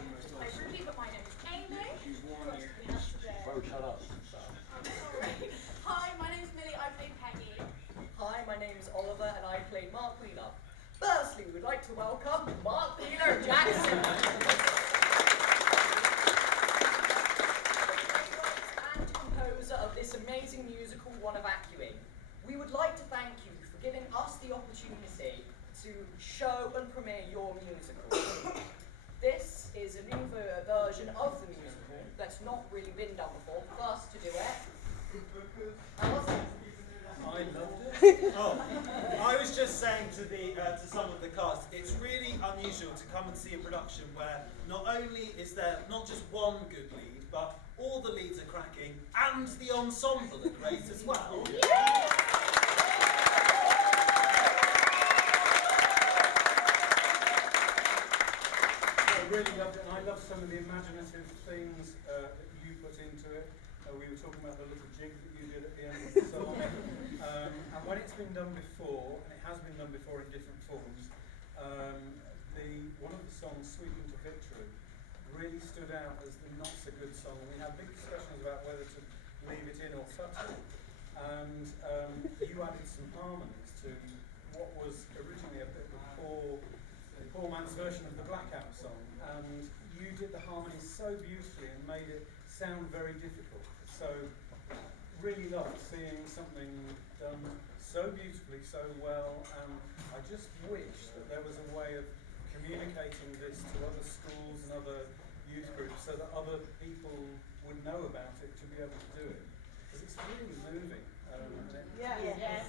Ruby, but my name is Amy. Oh, shut up. I'm sorry. Hi, my name's Millie, I play Peggy. Hi, my name is Oliver and I play Mark Wheeler. Firstly, we'd like to welcome Mark Wheeler Jackson. And composer of this amazing musical, ONE EVACUEE. We would like to thank you for giving us the opportunity to show and premiere your musical. This is a new version of the musical that's not really been done before. First to do it. How was it? I loved it. Oh, I was just saying to some of the cast, it's really unusual to come and see a production where not only is there not just one good lead, but all the leads are cracking and the ensemble are great as well. I really loved it, and I loved some of the imaginative things that you put into it. We were talking about the little jig that you did at the end of the song. And when it's been done before, and it has been done before in different forms, one of the songs, Sweeping to Victory, really stood out as the not so good song. We had big discussions about whether to leave it in or cut it. And you added some harmonies to what was originally a bit of a poor man's version of the Blackout song. And you did the harmonies so beautifully and made it sound very difficult. So really loved seeing something done so beautifully, so well, and I just wish that there was a way of communicating this to other schools and other youth groups so that other people would know about it to be able to do it. Because it's really moving. Yes.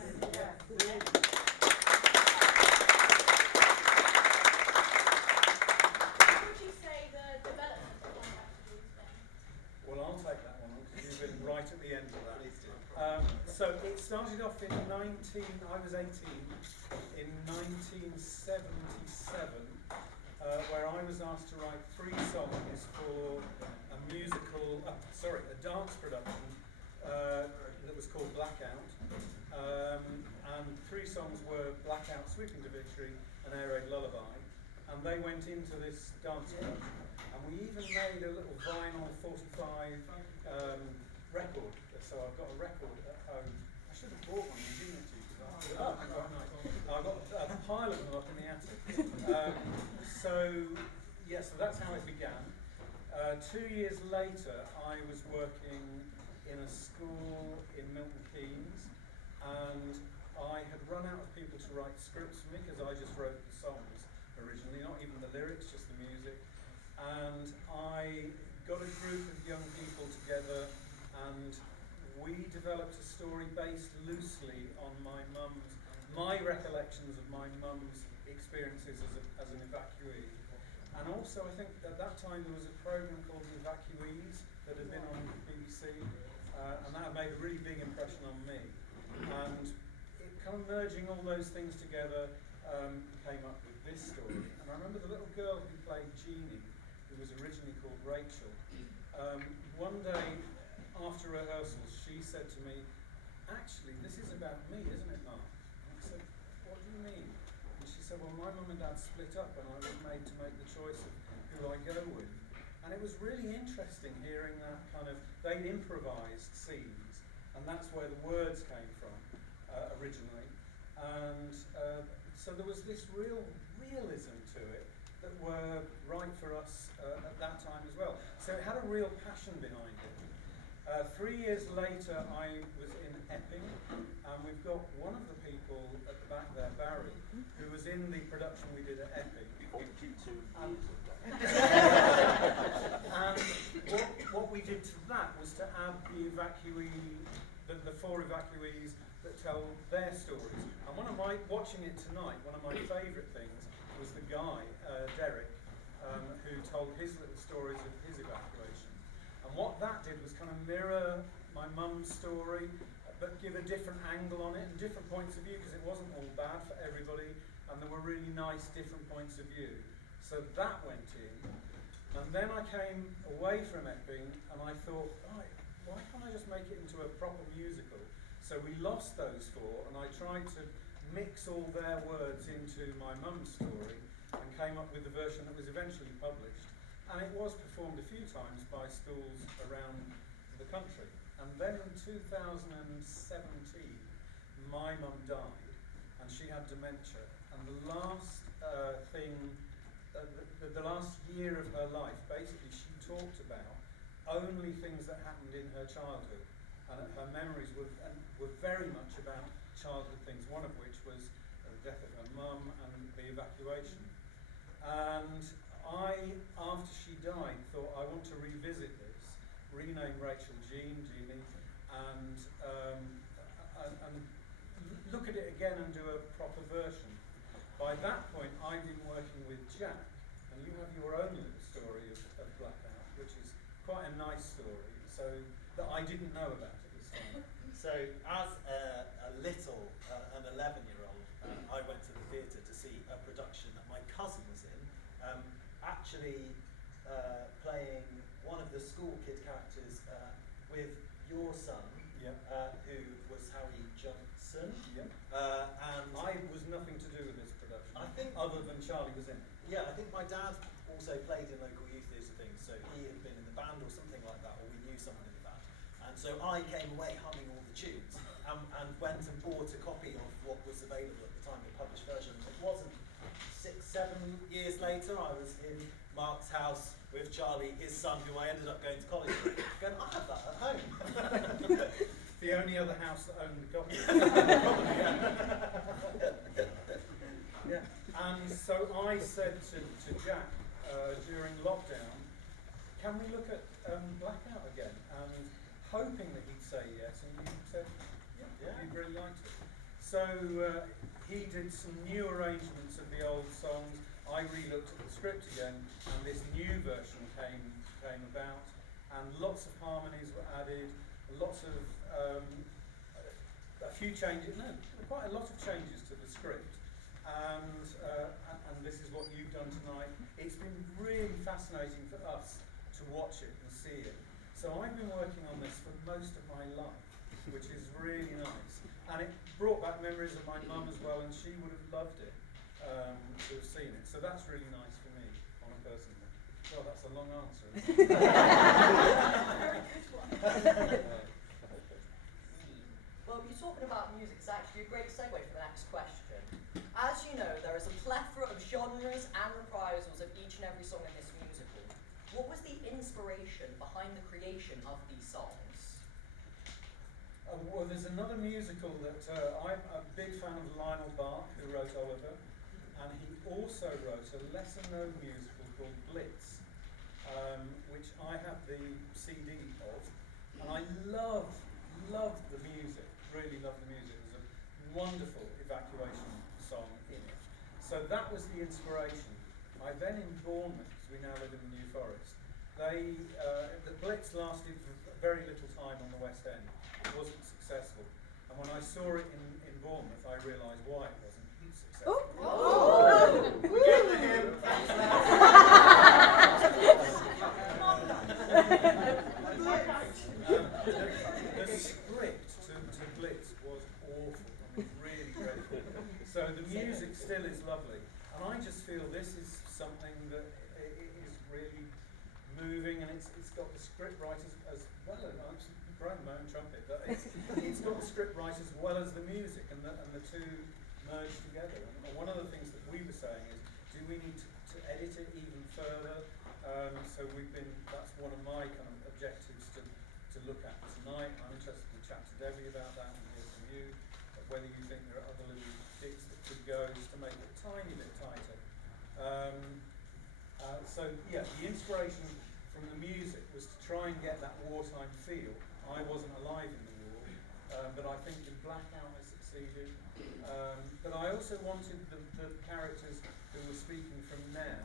What would you say the development of ONE EVACUEE has been? Well, I'll take that one because you've been right at the end of that. So it started off in I was 18, in 1977, where I was asked to write 3 songs for a dance production that was called Blackout. And 3 songs were Blackout, Sweeping to Victory, and Air Raid Lullaby. And they went into this dance production. And we even made a little vinyl 45 record. So I've got a record at home. I should have bought one and given it to you because quite nice. I've got a pile of them up in the attic. So that's how it began. 2 years later, I was working in a school in Milton Keynes, and I had run out of people to write scripts for me because I just wrote the songs originally, not even the lyrics, just the music. And I got a group of young people together, and we developed a story based loosely on my recollections of my mum's experiences as an evacuee. And also, I think at that time there was a program called Evacuees that had been on BBC, and that had made a really big impression on me. And it kind of merging all those things together came up with this story. And I remember the little girl who played Jeannie, who was originally called Rachel. One day after rehearsals, she said to me, "Actually, this is about me, isn't it, Mark?" And I said, "What do you mean?" And she said, "Well, my mum and dad split up and I was made to make the choice of who I go with." And it was really interesting hearing that kind of, they'd improvised scenes, and that's where the words came from originally. And so there was this real realism to it that were right for us at that time as well. So it had a real passion behind it. 3 years later, I was in Epping, and we've got one of the people at the back there, Barry, who was in the production we did at Epping. 42 years ago. And what we did to that was to add the the 4 evacuees that tell their stories. And watching it tonight, one of my favourite things was the guy, Derek, who told his little stories of his evacuation. And what that did was kind of mirror my mum's story, but give a different angle on it and different points of view, because it wasn't all bad for everybody, and there were really nice different points of view. So that went in, and then I came away from Epping, and I thought, right, why can't I just make it into a proper musical? So we lost those 4, and I tried to mix all their words into my mum's story, and came up with the version that was eventually published. and it was performed a few times by schools around the country. And then in 2017, my mum died, and she had dementia. And the last the last year of her life, basically, she talked about only things that happened in her childhood, and her memories were very much about childhood things. One of which was the death of her mum and the evacuation. And I, after she died, thought I want to revisit this, rename Rachel Jeannie, and look at it again and do a proper version. By that point, I'd been working with Jack, and you have your own little story of Blackout, which is quite a nice story, so that I didn't know about at this time. So, as an 11-year-old, I went to the theatre to see a production that my cousin was in, actually playing one of the school kid characters with your son, who was Harry Johnson. Yeah. And I was nothing to do with this production, I think, other than Charlie was in it. yeah, I think my dad also played in local youth theatre things, so he had been in the band or something like that, or we knew someone in the band. And so I came away humming all the tunes and went and bought a copy of what was available at the time, the published version. It wasn't 6-7 years later, I was in Mark's house with Charlie, his son, who I ended up going to college with, going, I have that at home. The only other house that owned the copy. Probably, yeah. Yeah. And so I said to Jack during lockdown, can we look at Blackout again? And hoping that he'd say yes, and he said, yeah, he'd really liked it. So he did some new arrangements of the old songs. I re-looked at the script again, and this new version came about, and lots of harmonies were added, lots of a few changes, no, quite a lot of changes to the script, and this is what you've done tonight. It's been really fascinating for us to watch it and see it. So I've been working on this for most of my life, which is really nice, and it brought back memories of my mum as well, and she would have loved it to have seen it. So that's really nice for me on a personal level. Well, that's a long answer, isn't it? Well, you're talking about music, it's actually a great segue for the next question. As you know, there is a plethora of genres and reprisals of each and every song in this musical. What was the inspiration behind the creation of these songs? Well, there's another musical that I'm a big fan of, Lionel Bach, who wrote Oliver, and he also wrote a lesser-known musical called Blitz, which I have the CD of, and I love the music, really love the music. There's a wonderful evacuation song in it. So that was the inspiration. I then in Bournemouth, because we now live in the New Forest, the Blitz lasted for very little time on the West End. It wasn't successful. And when I saw it in Bournemouth, I realised why it wasn't successful. We get the hymn. The script to Blitz was awful. I mean, really dreadful. So the music still is lovely, and I just feel this is something that is really moving, and it's got the script writers as well as I'm growing my own trumpet, but it's got the script writers as well as the music, and the two merge together. And one of the things that we were saying is, do we need to edit it even further? So that's one of my kind of objectives to look at tonight. I'm interested to chat to Debbie about that and hear from you, whether you think there are other little bits that could go just to make it a tiny bit tighter. So yeah, the inspiration from the music was to try and get that wartime feel. I wasn't alive in the war, but I think in Blackout I succeeded. But I also wanted the characters who were speaking from now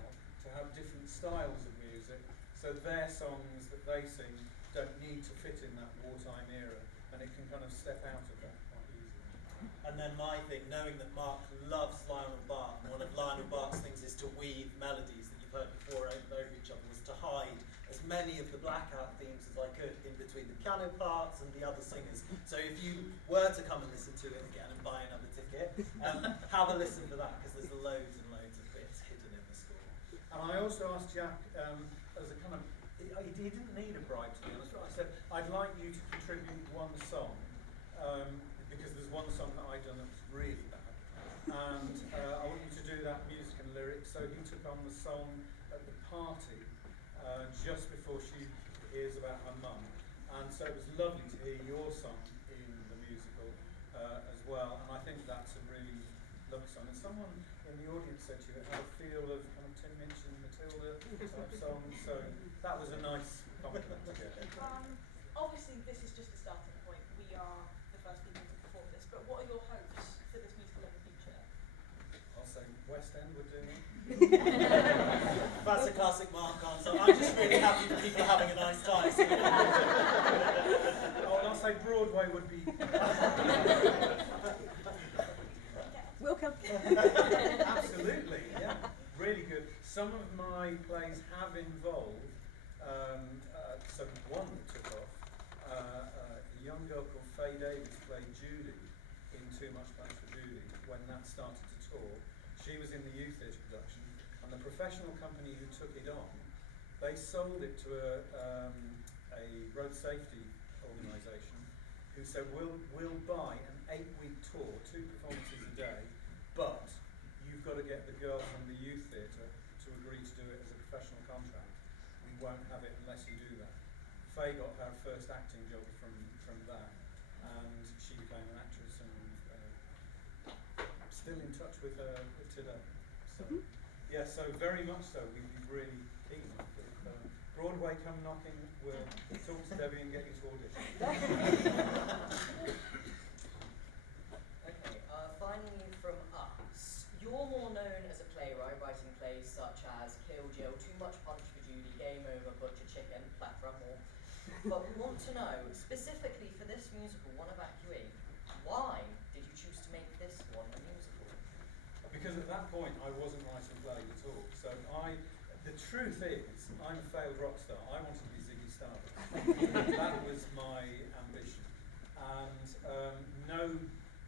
to have different styles of music, so their songs that they sing don't need to fit in that wartime era, and it can kind of step out of that quite easily. And then my thing, knowing that Mark loves Lionel Bach, and one of Lionel Bach's things is to weave melodies that you've heard before over each other, was to hide as many of the Blackout themes as I could in between the piano parts and the other singers. So if you were to come and listen to it again and buy another ticket, have a listen for that, because there's loads and loads of bits hidden in the score. And I also asked Jack, as a kind of, he didn't need a bribe to be honest, but I said, I'd like you to contribute one song, because there's one song that I'd done that was really bad. And I want you to do that music and lyrics. So he took on the song at the party, just before she hears about her mum. And so it was lovely to hear your song in the musical as well. And I think that's a really lovely song. And someone in the audience said to you it had a feel of kind of Tim Minchin and Matilda type song. So that was a nice compliment to get. Obviously, this is just a starting point. We are the first people to perform this, but what are your hopes for this musical in the future? I'll say West End would do it. That's a classic Mark answer. I'm just really happy that people are having a nice time. Oh, and I'll say Broadway would be. Welcome. Absolutely, yeah. Really good. Some of my plays have involved, so one that took off, a young girl called Faye Davis played Judy in Too Much Place for Judy when that started to tour. She was in the youth theatre production, and the professional company who took it on, they sold it to a road safety organisation who said, we'll buy an 8-week tour, 2 performances a day, but you've got to get the girl from the youth theatre to agree to do it as a professional contract. We won't have it unless you do that. Faye got her first acting job from that, and she became an actress, and I'm still in touch with her today. So yeah, so very much so. We'd be really keen. If Broadway come knocking, we'll talk to Debbie and get you to audition. Okay, finally from us. You're more known as a playwright, writing plays such as Kill Jill, Too Much Punch for Judy, Game Over, Butcher Chicken, Platform More. But we want to know, specifically for this musical, One Evacuee, why did you choose to make this one a musical? Because at that point I wasn't writing plays at all. So the truth is, I'm a failed rock star. I wanted to be Ziggy Stardust. That was my ambition. And no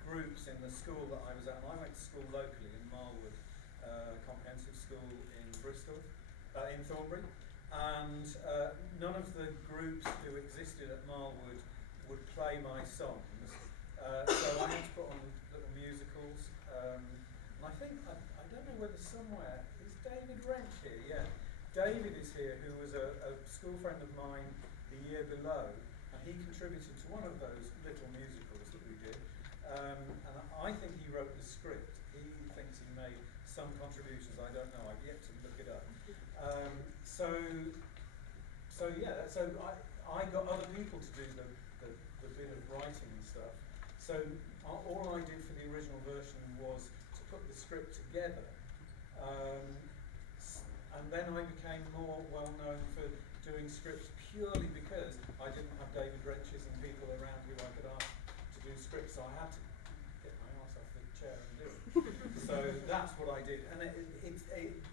groups in the school that I was at, and I went to school locally in Marwood, comprehensive school in Bristol, in Thornbury, and none of the groups who existed at Marwood would play my songs, so I had to put on little musicals, and I think, I don't know whether somewhere, is David Wrench here? Yeah, David is here, who was a school friend of mine the year below, and he contributed to one of those little musicals that we did. And I think he wrote the script. He thinks he made some contributions. I don't know. I've yet to look it up. So I got other people to do the bit of writing and stuff. So all I did for the original version was to put the script together. And then I became more well known for doing scripts purely because I didn't have David Wrenches and people around who I could ask to do scripts, so I had to get my arse off the chair and do it. So that's what I did, and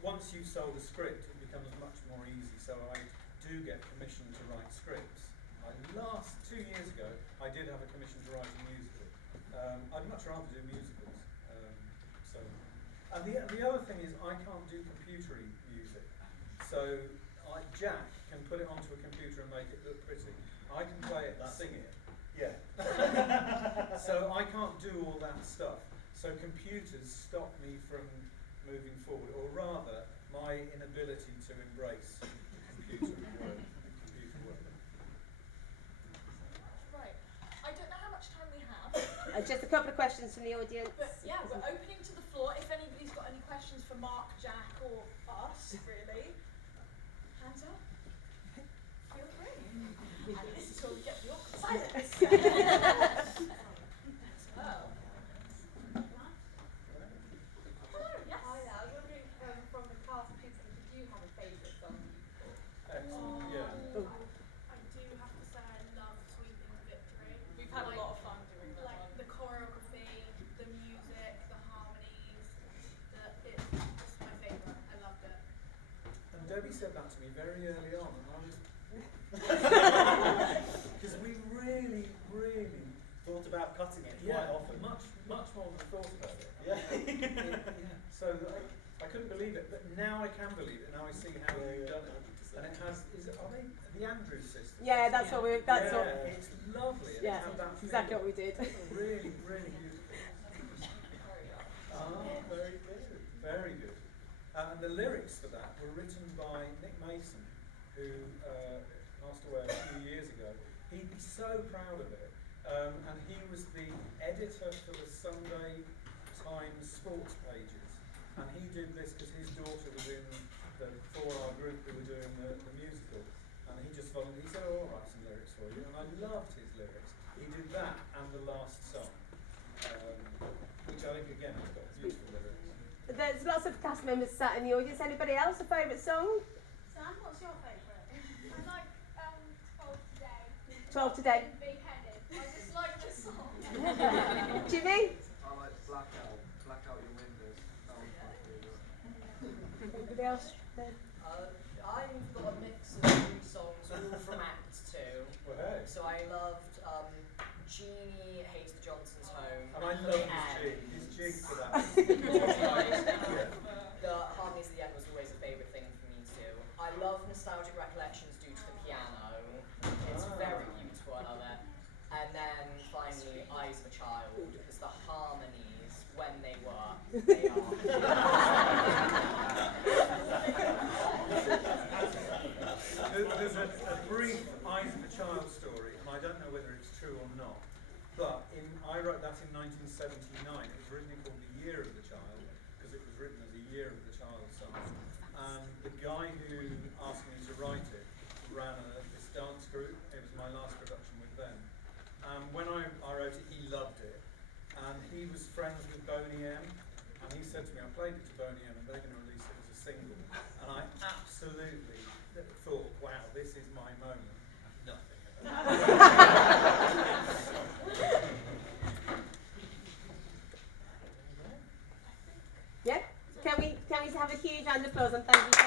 once you've sold a script, it becomes much more easy. So I do get commissioned to write scripts. 2 years ago, I did have a commission to write a musical. I'd much rather do musicals. And the other thing is, I can't do computery music. So Jack can put it onto a computer and make it look pretty. I can play it and sing it. Yeah. So I can't do all that stuff. So computers stop me from moving forward, or rather, my inability to embrace computer work. Right. I don't know how much time we have, Just a couple of questions from the audience. but yeah, we're opening to the floor. If anybody's got any questions for Mark, Jack, or us, really, hands up. Feel free. And this is where we get the awkward silence. So, hello, yes. Hi there. I was wondering from the cast particularly, did you have a favourite song? Excellent. Yeah. I do have to say I love Sweeping Victory. We've had a lot of fun doing that Like one. the choreography, the music, the harmonies, it's just my favourite. I loved it. And Debbie said that to me very early on, and I was because we really Thought about cutting it quite often. much more than I thought about it. Yeah. Yeah. So I I couldn't believe it, but now I can believe it. Now I see how you've done it. And it has, are they the Andrews sisters? Yeah, that's what we're, that's yeah, what, it's lovely. And yeah, it had that exactly what feeling. we did. Really, really beautiful. Very good. Very good. And the lyrics for that were written by Nick Mason, who passed away a few years ago. He'd be so proud of it. And he was the editor for the Sunday Times sports pages. And he did this because his daughter was in the 4-hour group who were doing the musical. And he just volunteered. He said, oh, I'll write some lyrics for you. And I loved his lyrics. He did that and the last song, which I think, again, has got beautiful lyrics. There's lots of cast members sat in the audience. Anybody else a favourite song? Sam, what's your favourite? I like 12 Today. 12 Today. Big headed. I just like this song. Jimmy? I like Blackout. Blackout Your Windows. That was my favourite. Anybody else? I've got a mix of 3 songs, all from Act 2. Well, hey. So I loved Jeannie Hates the Johnson's Home. And I love his jig for that. The harmonies at the end was always a favourite thing for me too. I love Nostalgic Recollections due to the piano. It's very beautiful, I love it. And then finally Eyes of a Child, because the harmonies, when they work, they are. There's a brief Eyes of a Child story, and I don't know whether it's true or not, but I wrote that in 1979. It was originally called The Year of the Child, because it was written as a Year of the Child song. And the guy who asked me to write it ran this dance group. It was my last production with them. When I wrote it, he loved it. And he was friends with Boney M. And he said to me, I played it to Boney M, and they're going to release it as a single. And I absolutely thought, wow, this is my moment. Nothing about it. Yeah? Can we have a huge round of applause and thank you.